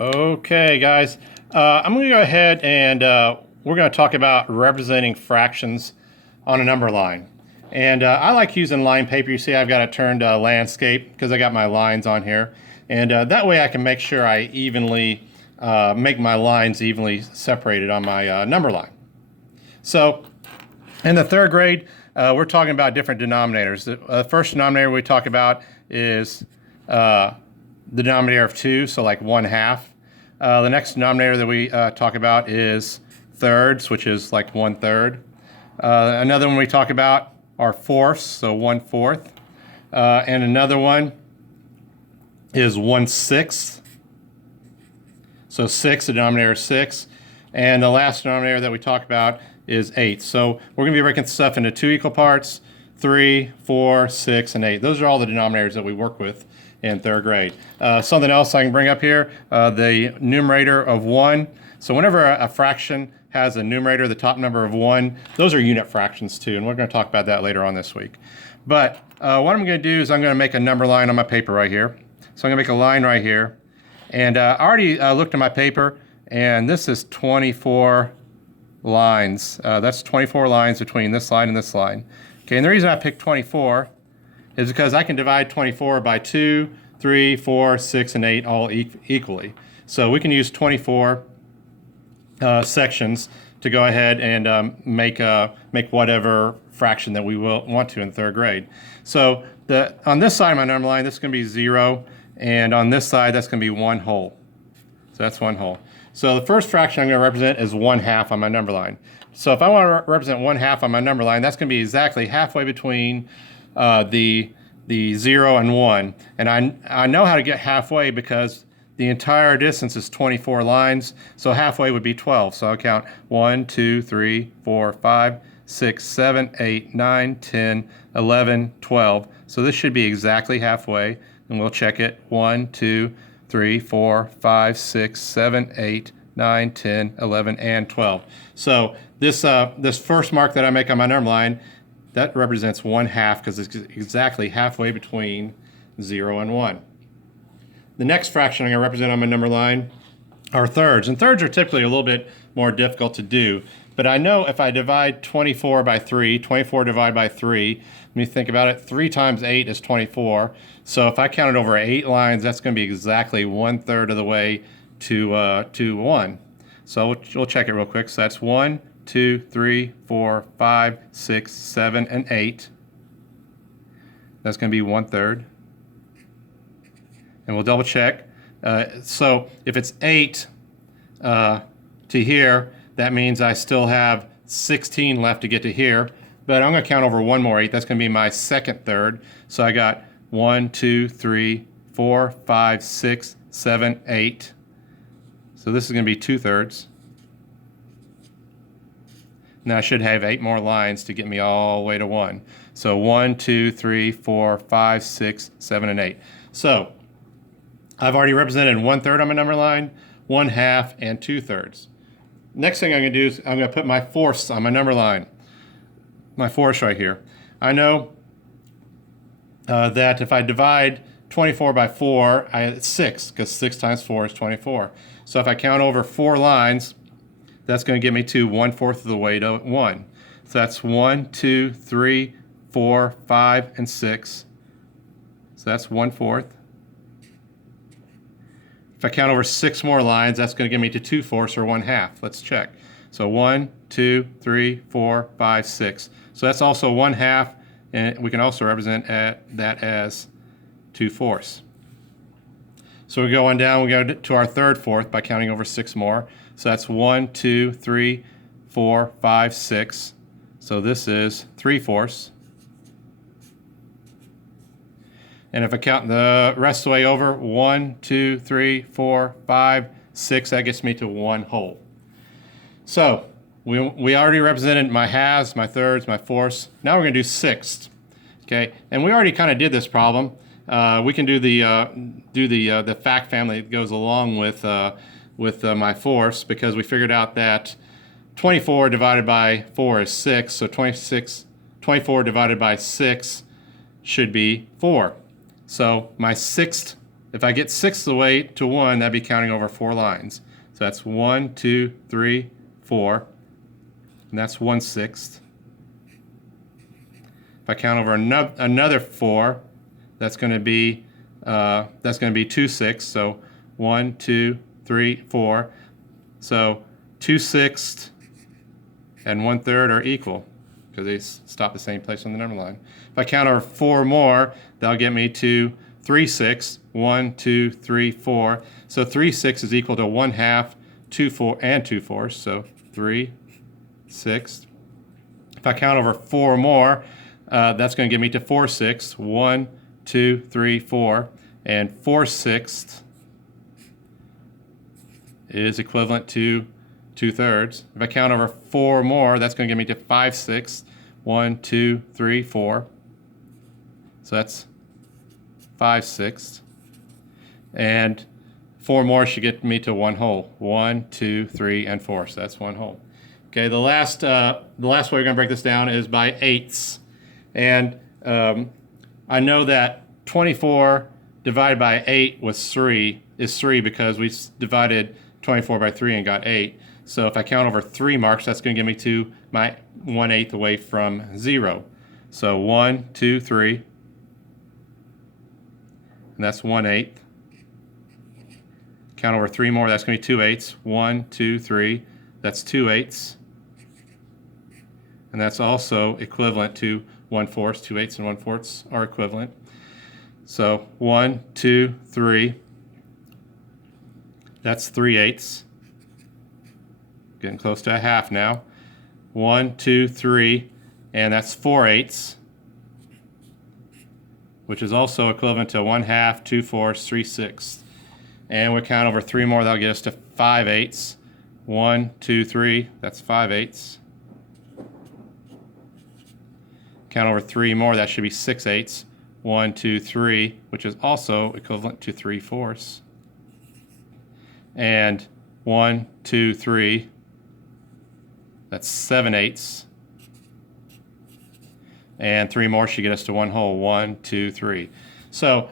Okay, guys, I'm going to go ahead and we're going to talk about representing fractions on a number line. And I like using line paper. You see I've got it turned landscape because I got my lines on here. And that way I can make sure I evenly make my lines evenly separated on my number line. So in the third grade, we're talking about different denominators. The first denominator we talk about is the denominator of 2, so like 1/2. The next denominator that we talk about is thirds, which is like 1/3. Another one we talk about are fourths, so 1/4. And another one is 1/6. So 6, the denominator is 6. And the last denominator that we talk about is 8. So we're going to be breaking stuff into 2 equal parts, 3, 4, 6, and 8. Those are all the denominators that we work with in third grade. Something else I can bring up here, the numerator of 1. So whenever a fraction has a numerator, the top number of 1, those are unit fractions too, and we're going to talk about that later on this week. But what I'm going to do is I'm going to make a number line on my paper right here. So I'm going to make a line right here. And I already looked at my paper, and this is 24 lines. That's 24 lines between this line and this line. Okay, and the reason I picked 24 is because I can divide 24 by 2, 3, 4, 6, and 8 all equally. So we can use 24 sections to go ahead and make whatever fraction that we will want to in third grade. So on this side of my number line, this is going to be 0, and on this side, that's going to be 1 whole. So that's 1 whole. So the first fraction I'm going to represent is 1/2 on my number line. So if I want to represent 1/2 on my number line, that's going to be exactly halfway between the 0 and 1. And I know how to get halfway because the entire distance is 24 lines, so halfway would be 12. So I'll count 1, 2, 3, 4, 5, 6, 7, 8, 9, 10, 11, 12. So this should be exactly halfway, and we'll check it. 1, 2, 3, 4, 5, 6, 7, 8, 9, 10, 11, and 12. So this first mark that I make on my number line, that represents 1/2 because it's exactly halfway between 0 and 1. The next fraction I'm going to represent on my number line are thirds. And thirds are typically a little bit more difficult to do. But I know if I divide 24 by 3, 24 divided by 3, when you think about it, 3 times 8 is 24. So if I count it over 8 lines, that's going to be exactly 1/3 of the way to 1. So we'll check it real quick. So that's 1, 2, 3, 4, 5, 6, 7, and 8. That's going to be 1/3. And we'll double check. So if it's 8 to here, that means I still have 16 left to get to here. But I'm going to count over 1 more 8. That's going to be my second third. So I got 1, 2, 3, 4, 5, 6, 7, 8. So this is going to be 2/3. Now I should have 8 more lines to get me all the way to 1. So 1, 2, 3, 4, 5, 6, 7, and 8. So I've already represented 1/3 on my number line, 1/2, and 2/3. Next thing I'm going to do is I'm going to put my fourths on my number line. My fourths right here. I know that if I divide 24 by 4, it's 6, because 6 times 4 is 24. So if I count over 4 lines, that's going to get me to 1/4 of the way to 1. So that's 1, 2, 3, 4, 5, and 6. So that's 1/4. If I count over 6 more lines, that's going to get me to 2/4 or 1/2. Let's check. So 1, 2, 3, 4, 5, 6. So that's also 1/2, and we can also represent that as 2/4. So we go on down, we go to our third fourth by counting over 6 more. So that's 1, 2, 3, 4, 5, 6. So this is 3/4. And if I count the rest of the way over, 1, 2, 3, 4, 5, 6, that gets me to 1 whole. So we already represented my halves, my thirds, my fourths. Now we're going to do sixths. Okay, and we already kind of did this problem. We can do the fact family that goes along with my fourths, because we figured out that 24 divided by 4 is 6, so 24 divided by 6 should be 4. So my sixth if I get 6 of the way to 1, that'd be counting over 4 lines. So that's 1, 2, 3, 4, and that's 1/6. If I count over another 4, that's going to be 2/6. So 1, 2, 3, 4. So 2/6 and 1/3 are equal because they stop the same place on the number line. If I count over 4 more, that'll get me to 3/6. 1, 2, 3, 4. So 3/6 is equal to 1/2, 2, 4, and 2/4. So 3/6. If I count over 4 more, that's going to get me to 4/6. 1, 2, 3, 4, and 4/6 is equivalent to 2/3. If I count over 4 more, that's going to get me to 5/6. 1, 2, 3, 4. So that's 5/6. And 4 more should get me to 1 whole. 1, 2, 3, and 4. So that's 1 whole. Okay, the last way we're going to break this down is by eighths. And I know that 24 divided by 8 was 3 is 3 because we divided 24 by 3 and got 8. So if I count over 3 marks, that's going to get me to my 1/8 away from 0. So 1, 2, 3, and that's 1/8. Count over 3 more, that's going to be 2/8. 1, 2, 3, that's 2/8. And that's also equivalent to 1/4. 2/8 and 1/4 are equivalent. So 1, 2, 3, that's 3/8. Getting close to a half now. 1, 2, 3, and that's 4/8, which is also equivalent to 1/2, 2/4, 3/6. And we count over 3 more, that'll get us to 5/8. 1, 2, 3, that's 5/8. Count over 3 more, that should be 6/8. 1, 2, 3, which is also equivalent to 3/4. And 1, 2, 3, that's 7/8. And 3 more should get us to 1 whole. 1, 2, 3. So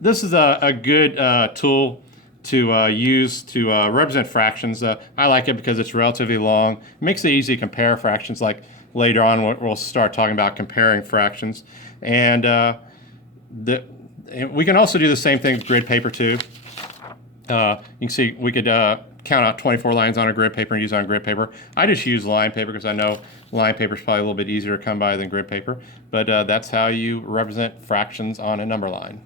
this is a good tool to use to represent fractions. I like it because it's relatively long. It makes it easy to compare fractions. Like later on, we'll start talking about comparing fractions. And we can also do the same thing with grid paper too. You can see we could count out 24 lines on a grid paper and use it on grid paper. I just use line paper because I know line paper is probably a little bit easier to come by than grid paper. But that's how you represent fractions on a number line.